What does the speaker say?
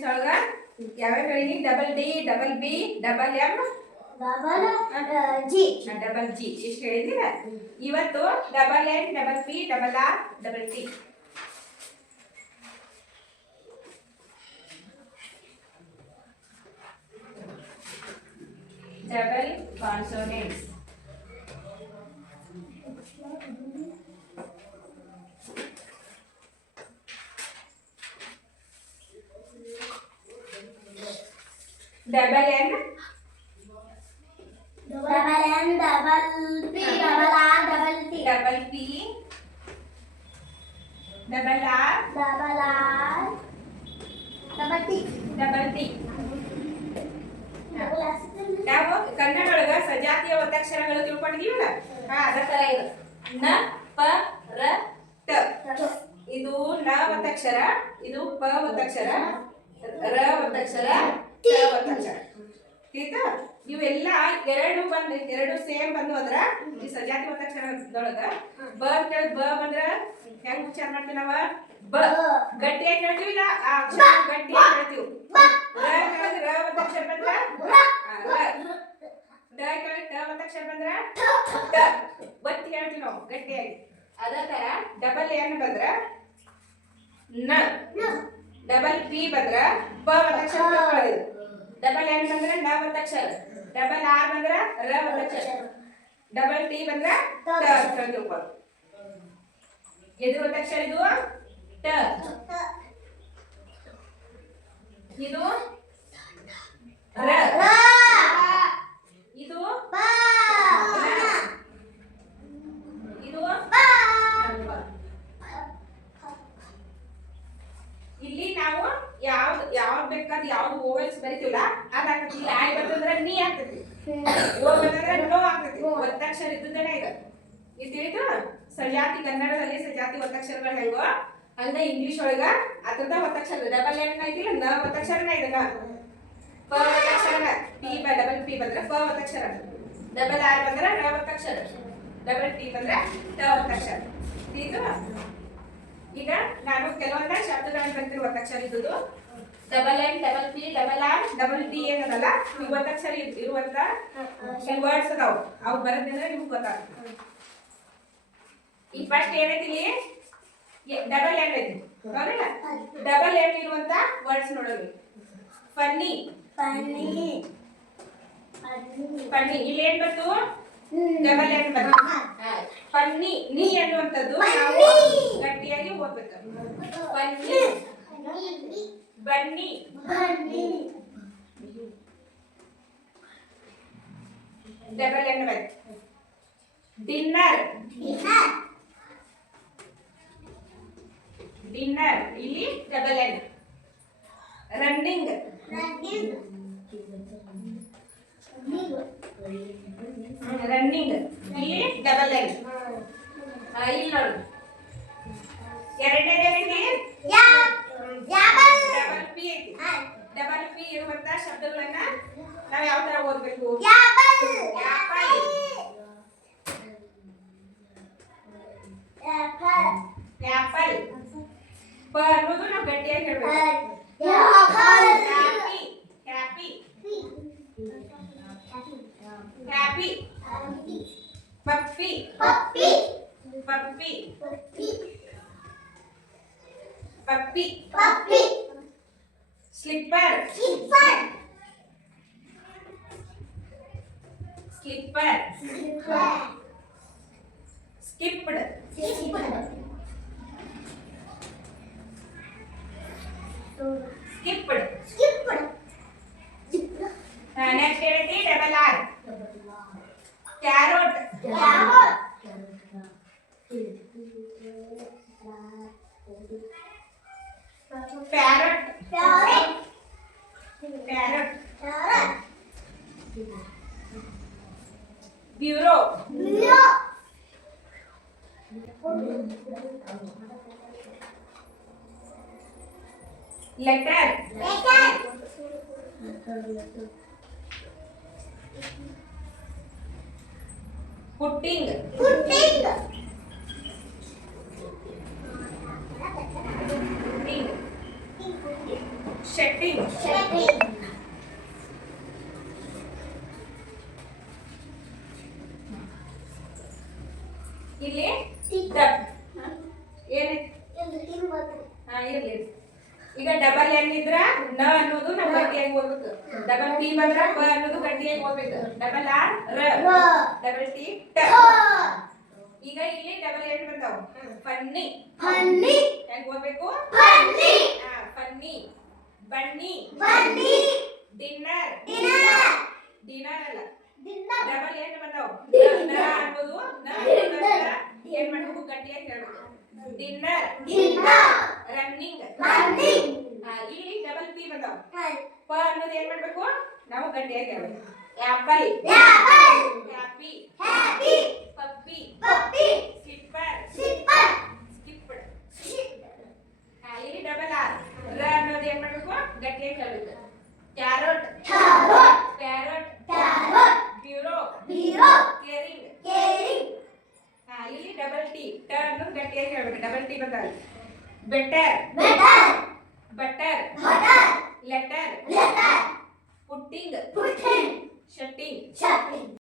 Sentence ಒಳಗ ಯಾವ್ಯಾವ ಹೇಳಿನಿ? Double D, double B, double M, double G ಇಷ್ಟು ಹೇಳಿದಿರ. ಇವತ್ತು double N, double P, double R, double T. Double consonants. Double N, double P, double R, double T, double P, double R, double T, double T. ನಾವು ಕನ್ನಡ ಒಳಗ ಸಜಾತಿಯ ಒತ್ತಕ್ಷರಗಳು ತಿಳ್ಕೊಂಡಿದೀವಲ್ಲ, ಅದ ತರ ಇದು. ನ, ಪ, ರ, ಟ. ಇದು ನ ಒತ್ತಕ್ಷರ, ಇದು ಪ ಒತ್ತಕ್ಷರ, ರ ಒತ್ತಕ್ಷರ, ಟ ಒತ್ತಕ್ಷರ. ಆಯ್ತಾ? ಇವೆಲ್ಲ ಎರಡು ಸೇಮ್ ಬಂದು ಅಂದ್ರ ಈ ಸಜಾತಿ ಒತ್ತಕ್ಷರದೊಳಗ ಬ ಅಂತ ಹೇಳಿ ಬ ಬಂದ್ರ ಹೆಂಗ್ ಉಚ್ಚಾರ ಮಾಡ್ತೀವಿ ನಾವ? ಬ ಗಟ್ಟಿಯಾಗಿ ಹೇಳ್ತೀವಿ, ಇಲ್ಲ ಆ ಅಕ್ಷರ ಗಟ್ಟಿಯಾಗಿ ಹೇಳ್ತೀವಿ. ರ ಕೇಳಿದ್ರೆ ರ ಒತ್ತಕ್ಷರ ಬಂದ್ರ ಡ ಕೇಳಿದ್ರೆ ಟ ಒತ್ತಕ್ಷರ ಬಂದ್ರ ಟ ಒತ್ತಿ ಹೇಳ್ತೀವಿ ನಾವು ಗಟ್ಟಿಯಾಗಿ. ಅದೇ ತರ ಡಬಲ್ ಎನ್ ಬಂದ್ರ ನ, ಡಬಲ್ ಪಿ ಬಂದ್ರ ಪ ಒತ್ತಕ್ಷರ ತಗೊಳ್ಳೋದು, ಡಬಲ್ ಎನ್ ಬಂದ್ರ ನ ಒತ್ತಕ್ಷರ, ಡಬಲ್ ಆರ್ ಬಂದ್ರ ರ ಒತ್ತಕ್ಷರ, ಡಬಲ್ ಟಿ ಬಂದ್ರ ಟ ಅಂತ ತಿಳ್ಕೊಳ್ಳಿ. ಎದು ಒತ್ತಕ್ಷರ ಇದು ಟ, ಇದು ರ, ಇದು ಪ, ಇದು ಇಲ್ಲಿ ನಾವು ಯಾವ್ದು ಬೇಕಾದ ಯಾವ್ದು ಓವೆಲ್ಸ್ ಬರಿತೀವಲ್ಲ ಅದಾಗ್ತದೆ. ಇಲ್ಲಿ ಆಯ್ ಬರ್ತಂದ್ರೆ ನೀ ಆಗ್ತೈತಿ, ಓ ಬರ್ತಂದ್ರೆ ನೋ ಆಗ್ತೈತಿ. ಒತ್ತಕ್ಷರ ಇದ್ದುದೇನೆ ಇದು. ಇದು ತಿಳಿತು? ಸಜಾತಿ ಕನ್ನಡದಲ್ಲಿ ಸಜಾತಿ ಒತ್ತಕ್ಷರಗಳು ಹೆಂಗೋ ಹಂಗ ಇಂಗ್ಲಿಷ್ ಒಳಗ ಅದ್ರದ ಒತ್ತಕ್ಷರ ಡಬಲ್ ಎನ್ ಐತಿಲ್ಲ, ನ ಒತ್ತಕ್ಷರನ ಇದನ್ನ ಪ ಒತ್ತಕ್ಷರನ, ಪಿ ಡಬಲ್ ಪಿ ಬಂದ್ರೆ ಪ ಒತ್ತಕ್ಷರ, ಡಬಲ್ ಆರ್ ಬಂದ್ರೆ ರ ಒತ್ತಕ್ಷರ, ಡಬಲ್ ಟಿ ಬಂದ್ರೆ ಟ ಒತ್ತಕ್ಷರ. ತಿಳಿತು? ಈಗ ನಾನು ಕೆಲವೊಂದ ಶಬ್ದಗಳನ್ನು ಬರ್ತೀನಿ ಒತ್ತಕ್ಷರ ಇದ್ದುದು. Double N, double P, double R, double T ಏನದಲ್ಲ ಈ ಒತ್ತಕ್ಷರ ಇರುವಂತ ಕೆಲವು ವರ್ಡ್ಸ್ ಅದಾವ. ಅವು ಬರೋದ್ರಿಂದ ನಿಮ್ಗೆ ಗೊತ್ತಾಗ್ತದೆ. ಈ ಫಸ್ಟ್ ಏನೈತಿ? ಡಬಲ್ ಎನ್ ಐತಿ, ಹೌದಲ್ಲ? ಡಬಲ್ ಎನ್ ಇರುವಂತ ವರ್ಡ್ಸ್ ನೋಡೋದು. ಫನ್ನಿ, ಫನ್ನಿ ಇಲ್ಲಿ ಏನ್ ಬಂತು? ಡಬಲ್ ಎನ್ ಬಂತು. ಫನ್ನಿ ನೀ ಅನ್ನುವಂಥದ್ದು ನಾವು ಗಟ್ಟಿಯಾಗಿ ಓದ್ಬೇಕು. ಫನ್ನಿ, ಬನ್ನಿ, ಡಬಲ್ ಎನ್ ಬಂತು. ಡಿನ್ನರ್, ಡಿನ್ನರ್ ಇಲ್ಲಿ ಡಬಲ್ ಎನ್. ರನ್ನಿಂಗ್, ರನ್ನಿಂಗ್ ಇಲ್ಲಿ ಡಬಲ್ ಎನ್. ಇಲ್ಲಿ ನೋಡು ಎರಡನೇ ರೀತಿ ಡಬಲ್ ಪಿ ಐತಿ. ಡಬಲ್ ಪಿ ಇರುವಂತ ಶಬ್ದಗಳನ್ನ ನಾವ್ ಯಾವ ತರ ಓದ್ಬೇಕು? ಆಪಲ್. ಪ ಅನ್ನೋದು ನಾವು ಗಟ್ಟಿಯಾಗಿ ಹೇಳ್ಬೇಕು. Happy, happy, happy. Puppy, puppy, puppy, slipper, slipper. Skipped, skipped. Next ಏನೈತಿ? Double R. Carrot, parrot, parrot. Bureau, letter, putting putting putting setting. ಇಲ್ಲಿ ಇರ್ಲಿ. ಈಗ ಡಬಲ್ ಎನ್ ಇದ್ರ ನ ಅನ್ನೋದು ನಾವು ಗಟ್ಟಿಯಾಗಿ ಓದ್ಬೇಕು. ಡಬಲ್ ಟಿ ಬಂದ್ರ ಪ ಅನ್ನೋದು ಗಟ್ಟಿಯಾಗಿ ಓದ್ಬೇಕು. ಡಬಲ್ ಆರ್ ರ, ಡಬಲ್ ಟಿ ಟ. ಈಗ ಇಲ್ಲಿ ಡಬಲ್ ಎನ್ ಬಂದಾವ. ಫನ್ನಿ ಹೆಂಗ್ ಓದ್ಬೇಕು? ಫನ್ನಿ. ಬನ್ನಿ. ಡಿನ್ನರ್ ಅಲ್ಲ, ಡಬಲ್ ಎನ್ ಬಂದಾವ. ನ ಅನ್ನೋದು ಏನ್ ಮಾಡ್ಬೇಕು? ಗಟ್ಟಿಯಾಗಿ ಹೇಳ್ಬೇಕು. ಡಿನ್ನರ್. ರನ್ನಿಂಗ್. ಇಲ್ಲಿ ಡಬಲ್ ಪಿ ಬಂದಾವ. ಪ ಅನ್ನೋದು ಏನ್ ಮಾಡ್ಬೇಕು? ನಾವು ಗಟ್ಟಿಯಾಗಿ ಹೇಳ್ಬೇಕು. ಆಪಲ್. ಹ್ಯಾಪಿ. ಪಪ್ಪಿ. ಸ್ಲಿಪ್ಪರ್. ಸ್ಕಿಪ್ಡ್. ಇಲ್ಲಿ ಡಬಲ್ ಆರ್. ರ ಅನ್ನೋದು ಏನ್ ಮಾಡ್ಬೇಕು? ಗಟ್ಟಿಯಾಗಿ ಹೇಳ್ಬೇಕು. ಕ್ಯಾರೋಟ್. ಪ್ಯಾರಟ್. ಬ್ಯೂರೋ. ಕೇರಿಂಗ್. ಇಲ್ಲಿ ಡಬಲ್ ಟಿ. ಟ ಅನ್ನೋದು ಗಟ್ಟಿಯಾಗಿ ಹೇಳ್ಬೇಕು. ಡಬಲ್ ಟಿ ಬಂದಾಗ ಬೆಟರ್. ಬಟರ್. ಲೆಟರ್.